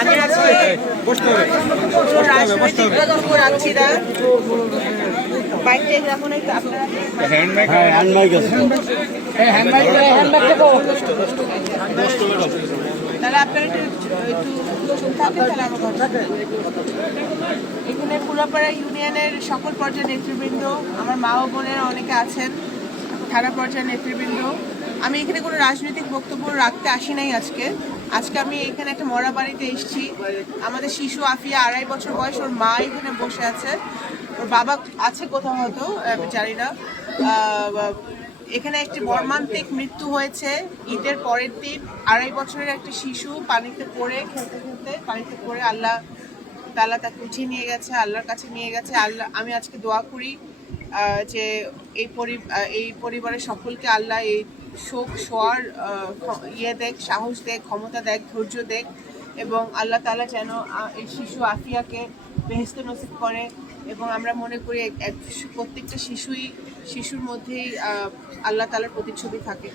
আমি আজকে রাজনৈতিক রাখছি না। বাইকটা এখন একটু আপনারা তাহলে আপনারা একটু একটু চুপ থাকেন তাহলে আমার এখানে পুরাপাড়া ইউনিয়নের সকল পর্যায়ের নেতৃবৃন্দ আমার মা ও বোনেরা অনেকে আছেন। থানা পর্যায়ের নেতৃবৃন্দ। আমি এখানে কোনো রাজনৈতিক বক্তব্য রাখতে আসি নাই আজকে। আজকে আমি এখানে একটা মরা বাড়িতে এসেছি। আমাদের শিশু আফিয়া আড়াই বছর বয়স, ওর মা এখানে বসে আছে। ওর বাবা আছে কোথাও হয়তো, আমি জানি না। এখানে একটি মর্মান্তিক মৃত্যু হয়েছে। ঈদের পরের দিন আড়াই বছরের একটা শিশু পানিতে পড়ে, খেলতে খেলতে পানিতে পড়ে আল্লাহ তালা তাকে উঠিয়ে নিয়ে গেছে, আল্লাহর কাছে নিয়ে গেছে। আল্লাহ, আমি আজকে দোয়া করি যে এই পরি, এই পরিবারের সকলকে আল্লাহ এই শোক, শোয়ার ইয়ে দেখ, সাহস দেখ, ক্ষমতা দেখ, ধৈর্য দেখ এবং আল্লাহ তালা যেন এই শিশু আফিয়াকে বেহেস্ত নসিব করে এবং আমরা মনে করি এক- প্রত্যেকটা শিশুই, শিশুর মধ্যেই আল্লাহ তালার প্রতিচ্ছবি থাকে।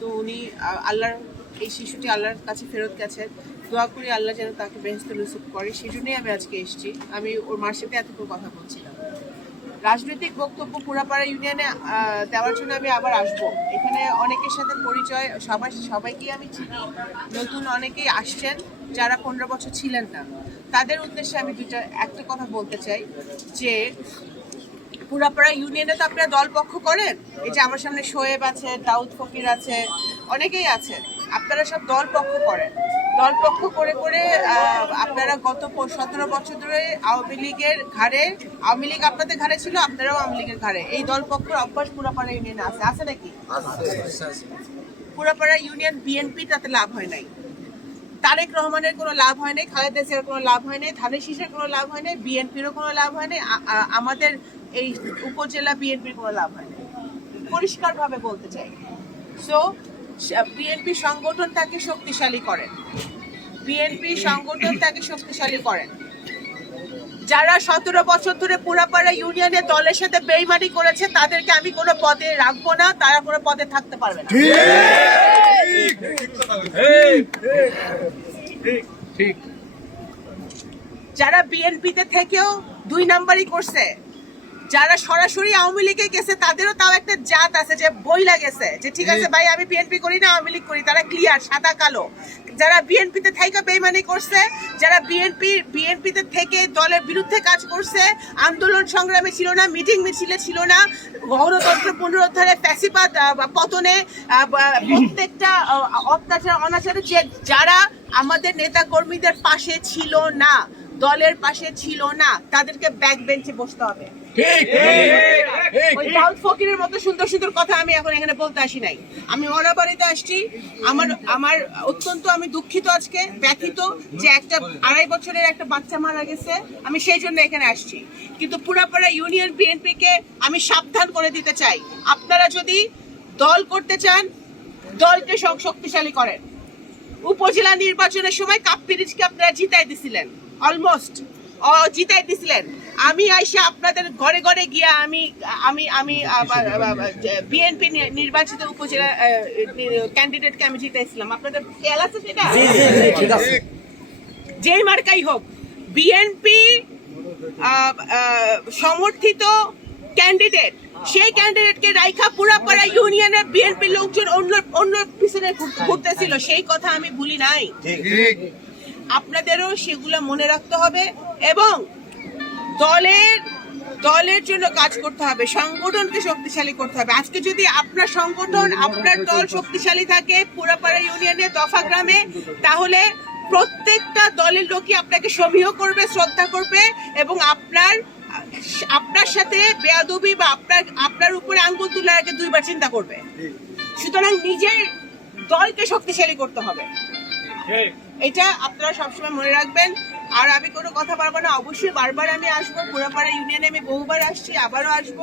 তো উনি আল্লাহর, এই শিশুটি আল্লাহর কাছে ফেরত গেছে। দোয়া করি আল্লাহ যেন তাকে বেহেস্ত নসিব করে। সেই জন্যই আমি আজকে এসেছি। আমি ওর মার সাথে এতটুকু কথা বলছিলাম। রাজনৈতিক বক্তব্য পুরাপাড়া ইউনিয়নে দেওয়ার জন্য আমি আবার আসব। এখানে অনেকের সাথে পরিচয়, সবাই, সবাইকেই আমি চিনি। নতুন অনেকেই আসছেন, যারা পনেরো বছর ছিলেন না। তাদের উদ্দেশ্যে আমি দুইটা, একটা কথা বলতে চাই, যে পুরাপাড়া ইউনিয়নে তো আপনারা দল পক্ষ করেন? এই যে আমার সামনে শোয়েব আছে দাউদ ফকির আছে অনেকেই আছে আপনারা সব দল পক্ষ করেন। দল পক্ষ করে করে আপনারা গত সতেরো বছর ধরে আওয়ামী লীগের ঘাড়ে, আওয়ামী লীগ আপনাদের ঘাড়ে ছিল, আপনারাও আওয়ামী লীগের ঘাড়ে। এই দল পক্ষের অভ্যাস পুরাপাড়া ইউনিয়নে আছে। আছে নাকি? পুরাপাড়া ইউনিয়ন বিএনপি তাতে লাভ হয় নাই। তারেক রহমানের কোনো লাভ হয় নাই, খালেদা জিয়ার কোনো লাভ হয় নাই, ধানের শীষের কোনো লাভ হয় নাই বিএনপিরও কোনো লাভ হয় নাই আমাদের এই উপজেলা বিএনপির কোনো লাভ হয় নাই। পরিষ্কারভাবে বলতে চাই। সো বিএনপি সংগঠন তাকে শক্তিশালী করেন। বিএনপি সংগঠন তাকে শক্তিশালী করেন। যারা সতেরো বছর ধরে পুরাপাড়া ইউনিয়নের দলের সাথে বেইমানি করেছে তাদেরকে আমি কোনো পদে রাখব না তারা কোনো পদে থাকতে পারবে না। যারা বিএনপিতে থেকেও দুই নাম্বারই করছে যারা সরাসরি আওয়ামী লীগে গেছে তাদেরও তাও একটা জাত আছে যে বই লাগেছে যে ঠিক আছে ভাই আমি বিএনপি করি না আওয়ামী লীগ করি তারা ক্লিয়ার সাদা কালো। যারা বিএনপিতে থেকে বেইমানি করছে যারা বিএনপি বিএনপিতে থেকে দলের বিরুদ্ধে কাজ করছে আন্দোলন সংগ্রামে ছিল না মিটিং মিছিলে ছিল না গণতন্ত্র পুনরুদ্ধারে বা পতনে প্রত্যেকটা অত্যাচার অনাচারে যে যারা আমাদের নেতা কর্মীদের পাশে ছিল না দলের পাশে ছিল না তাদেরকে ব্যাক বেঞ্চে বসতে হবে। ওই দাউদ ফকিরের মতো সুন্দর সুন্দর কথা আমি এখন এখানে বলতে আসি নাই। আমি ওরা আসছি। আমার আমার অত্যন্ত আমি দুঃখিত আজকে ব্যথিত যে একটা আড়াই বছরের একটা বাচ্চা মারা গেছে। আমি সেই জন্য এখানে আসছি। কিন্তু পুরাপাড়া ইউনিয়ন বিএনপি কে আমি সাবধান করে দিতে চাই। আপনারা যদি দল করতে চান দলকে শক্তিশালী করেন। উপজেলা নির্বাচনের সময় কাপ্পিরিজকে আপনারা জিতাই দিছিলেন। অলমোস্ট জিতাই দিছিলেন। আমি আইসা আপনাদের ঘরে ঘরে গিয়া আমি আমি আমি বিএনপি নির্বাচিত উপজেলা ক্যান্ডিডেটকে আমি জিতাইছিলাম। আপনাদের খেয়াল আছে সেটা? যেই মার্কাই হোক বিএনপি সমর্থিত ক্যান্ডিডেট সেই ক্যান্ডিডেটকে রাইখা পুরাপাড়া ইউনিয়নের বিএনপি লোকজন অন্য অন্য পিছনে ঘুর- ঘুরতেছিল। সেই কথা আমি ভুলি নাই। আপনাদেরও সেগুলো মনে রাখতে হবে এবং দলের দলের জন্য কাজ করতে হবে সংগঠনকে শক্তিশালী করতে হবে। আজকে যদি আপনার সংগঠন আপনার দল শক্তিশালী থাকে পুরাপাড়া ইউনিয়নে দফা গ্রামে তাহলে প্রত্যেকটা দলের লোকই আপনাকে সমীহ করবে শ্রদ্ধা করবে এবং আপনার আপনার সাথে বেয়াদবি বা আপনার আপনার উপরে আঙ্গুল তোলার আগে দুইবার চিন্তা করবে। সুতরাং নিজের দলকে শক্তিশালী করতে হবে। এটা আপনারা সবসময় মনে রাখবেন। আর আমি কোনো কথা পারব না। অবশ্যই বারবার আমি আসব পুরাপাড়া ইউনিয়নে আমি বহুবার আসছি আবারও আসব।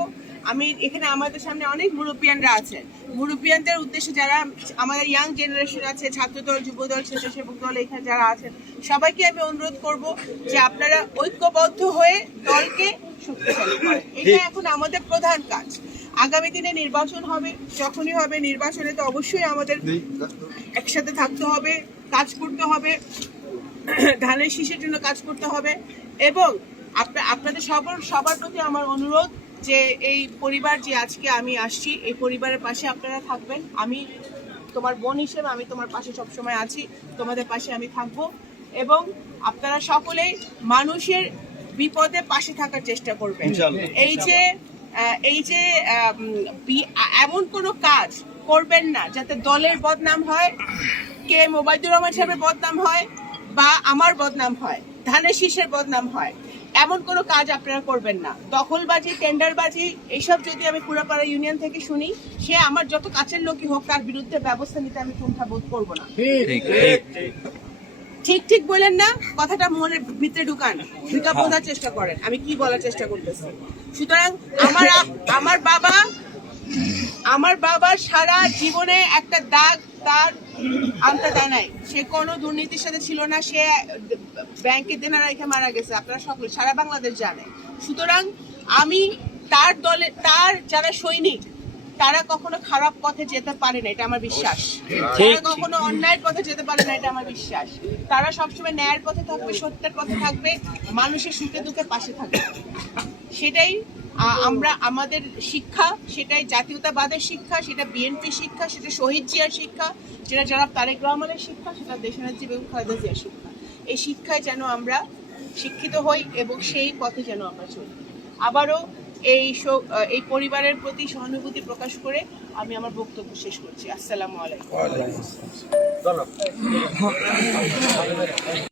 আমি এখানে আমাদের সামনে অনেক মুরব্বিয়ানরা আছে মুরব্বিয়ানদের উদ্দেশ্যে যারা আমাদের ইয়াং জেনারেশন আছে ছাত্রদল যুবদল স্বেচ্ছাসেবক দল এখানে যারা আছেন সবাইকে আমি অনুরোধ করব যে আপনারা ঐক্যবদ্ধ হয়ে দলকে শক্তিশালী করেন। এটা এখন আমাদের প্রধান কাজ। আগামী দিনে নির্বাচন হবে যখনই হবে নির্বাচনে তো অবশ্যই আমাদের একসাথে থাকতে হবে কাজ করতে হবে। ধানের শীষের জন্য কাজ করতে হবে। এবং আপনাদের সবার সবার প্রতি আমার অনুরোধ যে এই পরিবার যে আজকে আমি আসছি এই পরিবারের পাশে আপনারা থাকবেন। আমি তোমার বোন হিসেবে আমি তোমার পাশে সবসময় আছি তোমাদের পাশে আমি থাকব। এবং আপনারা সকলেই মানুষের বিপদে পাশে থাকার চেষ্টা করবেন। এই যে এই যে এমন কোনো কাজ করবেন না যাতে দলের বদনাম হয় কে মোবাইদুর রহমান সাহেবের বদনাম হয় বা আমার বদনাম হয় ধানের শীষের বদনাম হয় এমন কোনো কাজ আপনারা করবেন না। দখলবাজি টেন্ডারবাজি এইসব যদি আমি পুরাপাড়া ইউনিয়ন থেকে শুনি সে আমার যত কাছের লোকই হোক তার বিরুদ্ধে ব্যবস্থা নিতে আমি কুণ্ঠা বোধ করব না। ঠিক ঠিক বলেন না কথাটা মনের ভিতরে ঢুকান ঢুকা বোঝার চেষ্টা করেন আমি কি বলার চেষ্টা করতেছি? সুতরাং আমার আমার বাবা আমার বাবার সারা জীবনে একটা দাগ তার আনতে দেয় নাই। সে কোনো দুর্নীতির সাথে ছিল না সে ব্যাংকে দেনা রেখে মারা গেছে আপনারা সকলে সারা বাংলাদেশ জানে। সুতরাং আমি তার দলে তার যারা সৈনিক তারা কখনো খারাপ পথে যেতে পারে না এটা আমার বিশ্বাস। তারা কখনো অন্যায়ের পথে যেতে পারে না এটা আমার বিশ্বাস। তারা সবসময় ন্যায়ের পথে থাকবে সত্যের পথে থাকবে মানুষের সুখে দুঃখে পাশে থাকবে। সেটাই আমরা আমাদের শিক্ষা সেটাই জাতীয়তাবাদের শিক্ষা সেটা বিএনপি শিক্ষা সেটা শহীদ জিয়ার শিক্ষা যেটা যারা তারেক রহমানের শিক্ষা সেটা দেশনাথী বেগম খালেদা জিয়ার শিক্ষা। এই শিক্ষায় যেন আমরা শিক্ষিত হই এবং সেই পথে যেন আমরা চলি। আবারও এই এই পরিবারের প্রতি সহানুভূতি প্রকাশ করে আমি আমার বক্তব্য শেষ করছি। আসসালামু আলাইকুম।